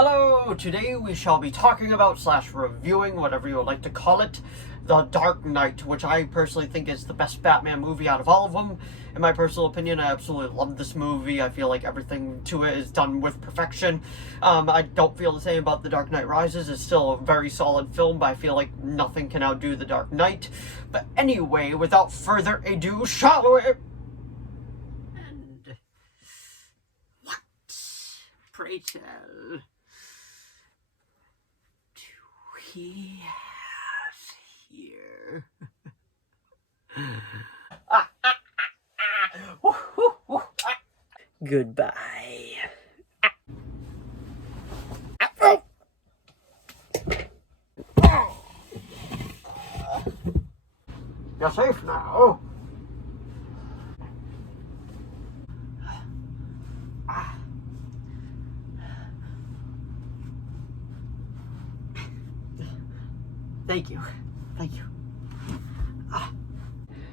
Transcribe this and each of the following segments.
Hello! Today we shall be talking about / reviewing, whatever you would like to call it, The Dark Knight, which I personally think is the best Batman movie out of all of them. In my personal opinion, I absolutely love this movie. I feel like everything to it is done with perfection. I don't feel the same about The Dark Knight Rises. It's still a very solid film, but I feel like nothing can outdo The Dark Knight. But anyway, without further ado, shall we? And what, pray tell, we have here? Goodbye. You're safe now. Thank you. Thank you.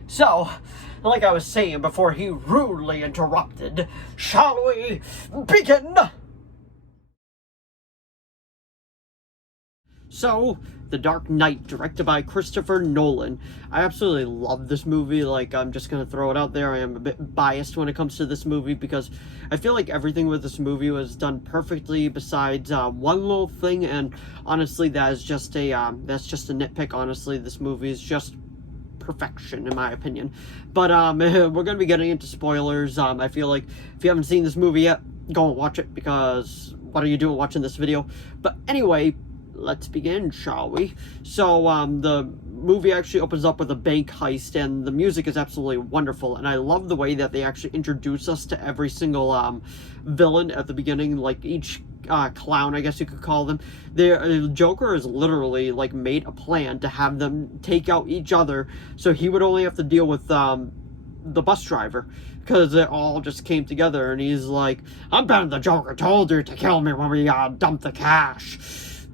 So, like I was saying before he rudely interrupted, shall we begin? So, The Dark Knight, directed by Christopher Nolan. I absolutely love this movie. Like, I'm just gonna throw it out there. I am a bit biased when it comes to this movie because I feel like everything with this movie was done perfectly besides one little thing, and honestly, that's just a nitpick. Honestly, this movie is just perfection in my opinion. But we're gonna be getting into spoilers. I feel like if you haven't seen this movie yet, go and watch it, because what are you doing watching this video? But anyway, let's begin, shall we? So, the movie actually opens up with a bank heist, and the music is absolutely wonderful, and I love the way that they actually introduce us to every single villain at the beginning, like each clown, I guess you could call them. The Joker is literally, like, made a plan to have them take out each other, so he would only have to deal with the bus driver, because it all just came together, and he's like, "I'm betting the Joker told you to kill me when we dumped the cash."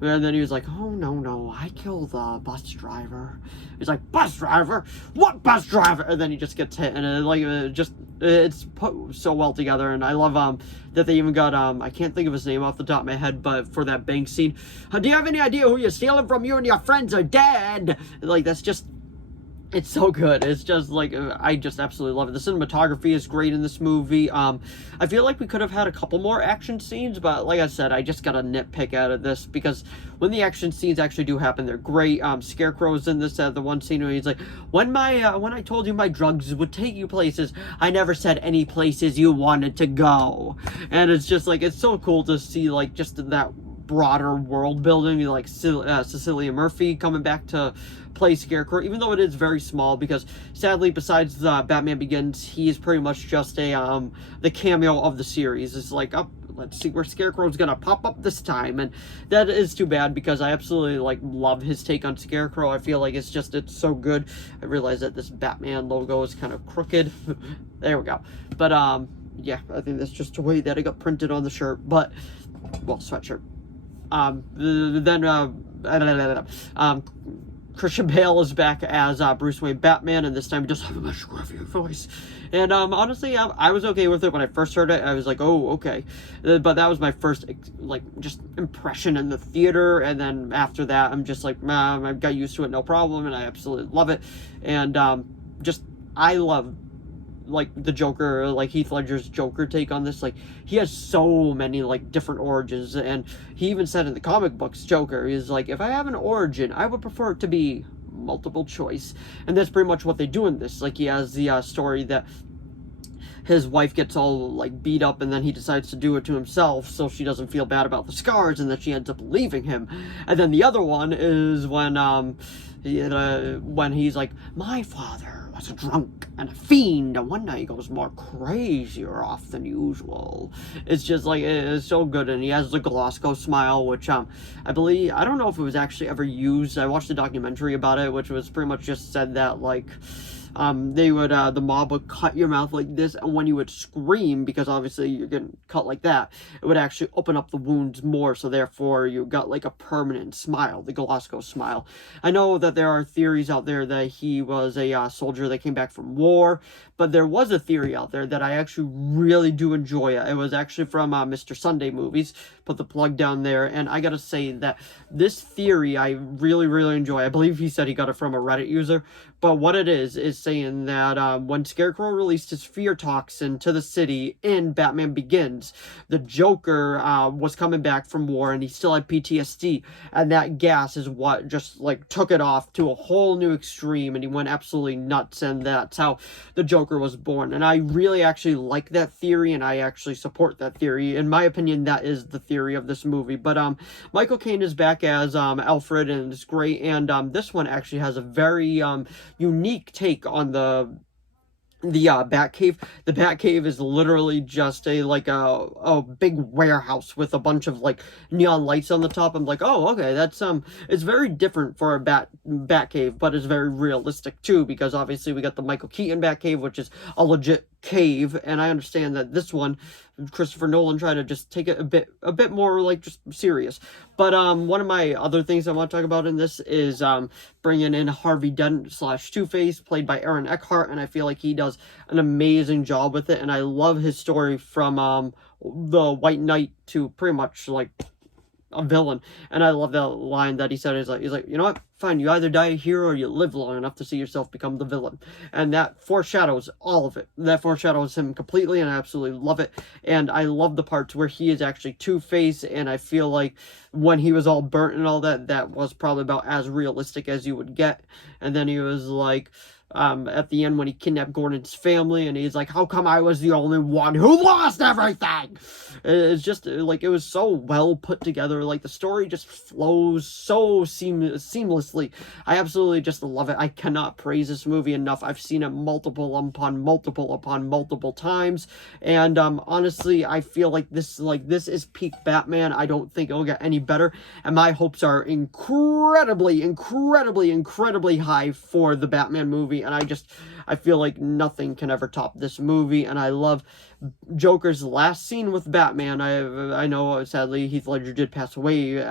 And then he was like, "Oh, no, I killed the bus driver." He's like, "Bus driver? What bus driver?" And then he just gets hit, and it's put so well together. And I love that they even got, I can't think of his name off the top of my head, but for that bank scene, "Do you have any idea who you're stealing from? You and your friends are dead." Like, that's just, it's so good. It's just like, I just absolutely love it. The cinematography is great in this movie. I feel like we could have had a couple more action scenes, but like I said, I just got a nitpick out of this, because when the action scenes actually do happen, they're great. Scarecrow's in this, the one scene where he's like, when I told you my drugs would take you places, I never said any places you wanted to go. And it's just like, it's so cool to see, like, just that broader world building, like Cecilia Murphy coming back to play Scarecrow, even though it is very small, because sadly, besides Batman Begins, he is pretty much just a the cameo of the series. It's like, oh, let's see where Scarecrow's gonna pop up this time, and that is too bad, because I absolutely, like, love his take on Scarecrow. I feel like it's so good. I realize that this Batman logo is kind of crooked. There we go. But yeah, I think that's just the way that it got printed on the shirt, but, well, sweatshirt. Christian Bale is back as Bruce Wayne Batman, and this time he does have a much gruffier voice. And honestly, I was okay with it when I first heard it. I was like, oh, okay. But that was my first, like, just impression in the theater, and then after that, I'm just like, man, I got used to it, no problem, and I absolutely love it. And I love, like, the Joker, like Heath Ledger's Joker take on this. Like, he has so many, like, different origins, and he even said in the comic books, Joker is like, if I have an origin, I would prefer it to be multiple choice. And that's pretty much what they do in this. Like, he has the story that his wife gets all, like, beat up, and then he decides to do it to himself so she doesn't feel bad about the scars, and then she ends up leaving him. And then the other one is when he's like, my father was a drunk and a fiend, and one night he goes more crazier off than usual. It's just like, it's so good. And he has the Glasgow smile, which I don't know if it was actually ever used. I watched a documentary about it, which was pretty much just said that, like, the mob would cut your mouth like this, and when you would scream, because obviously you're getting cut like that, it would actually open up the wounds more, so therefore you got like a permanent smile, the Glasgow smile. I know that there are theories out there that he was a soldier that came back from war, but there was a theory out there that I actually really do enjoy. It was actually from Mr. Sunday Movies. Put the plug down there, and I gotta say that this theory I really, really enjoy. I believe he said he got it from a Reddit user, but what it is saying that when Scarecrow released his fear toxin to the city in Batman Begins, the Joker was coming back from war and he still had PTSD, and that gas is what just like took it off to a whole new extreme, and he went absolutely nuts, and that's how the Joker was born. And I really actually like that theory, and I actually support that theory. In my opinion, that is the theory of this movie. But Michael Caine is back as Alfred, and it's great. And this one actually has a very unique take on the Batcave. The Batcave is literally just a big warehouse with a bunch of like neon lights on the top. I'm like, oh, okay, that's it's very different for a Batcave, but it's very realistic too, because obviously we got the Michael Keaton Batcave, which is a legit cave, and I understand that this one, Christopher Nolan tried to just take it a bit more like just serious. But one of my other things I want to talk about in this is bringing in Harvey Dent / Two-Face, played by Aaron Eckhart, and I feel like he does an amazing job with it, and I love his story from the White Knight to pretty much like a villain. And I love that line that he said. He's like, you know what? Fine, you either die a hero or you live long enough to see yourself become the villain. And that foreshadows all of it. That foreshadows him completely, and I absolutely love it. And I love the parts where he is actually Two-Face, and I feel like when he was all burnt and all that, that was probably about as realistic as you would get. And then he was like, at the end when he kidnapped Gordon's family, and he's like, how come I was the only one who lost everything? It's just like, it was so well put together. Like, the story just flows so seamlessly. I absolutely just love it. I cannot praise this movie enough. I've seen it multiple upon multiple times, and honestly, I feel like this is peak Batman. I don't think it'll get any better, and my hopes are incredibly high for the Batman movie. And I feel like nothing can ever top this movie, and I love Joker's last scene with Batman. I know, sadly, Heath Ledger did pass away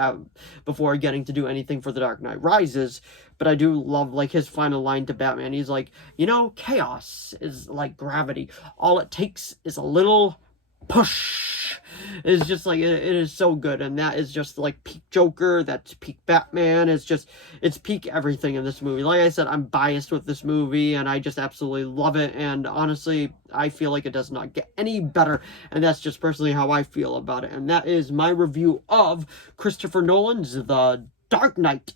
before getting to do anything for The Dark Knight Rises, but I do love, like, his final line to Batman. He's like, you know, chaos is like gravity. All it takes is a little push. It's just like, it is so good, and that is just like peak Joker, that's peak Batman. It's peak everything in this movie. Like I said, I'm biased with this movie, and I just absolutely love it, and honestly, I feel like it does not get any better, and that's just personally how I feel about it. And that is my review of Christopher Nolan's The Dark Knight.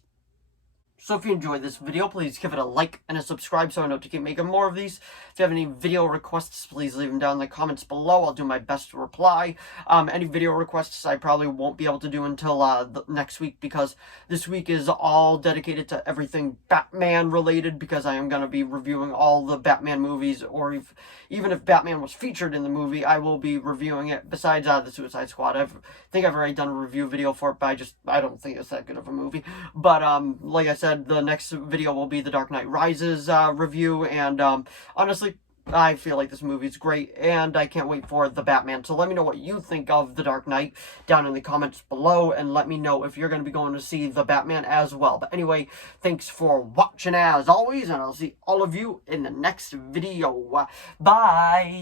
So if you enjoyed this video, please give it a like and a subscribe so I know to keep making more of these. If you have any video requests, please leave them down in the comments below. I'll do my best to reply. Any video requests I probably won't be able to do until next week, because this week is all dedicated to everything Batman related, because I am going to be reviewing all the Batman movies, or even if Batman was featured in the movie, I will be reviewing it, besides the Suicide Squad. I think I've already done a review video for it, but I don't think it's that good of a movie. But like I said, the next video will be The Dark Knight Rises review, and honestly, I feel like this movie's great, and I can't wait for the Batman. So let me know what you think of The Dark Knight down in the comments below, and let me know if you're going to be going to see the Batman as well. But anyway, thanks for watching as always, and I'll see all of you in the next video. Bye!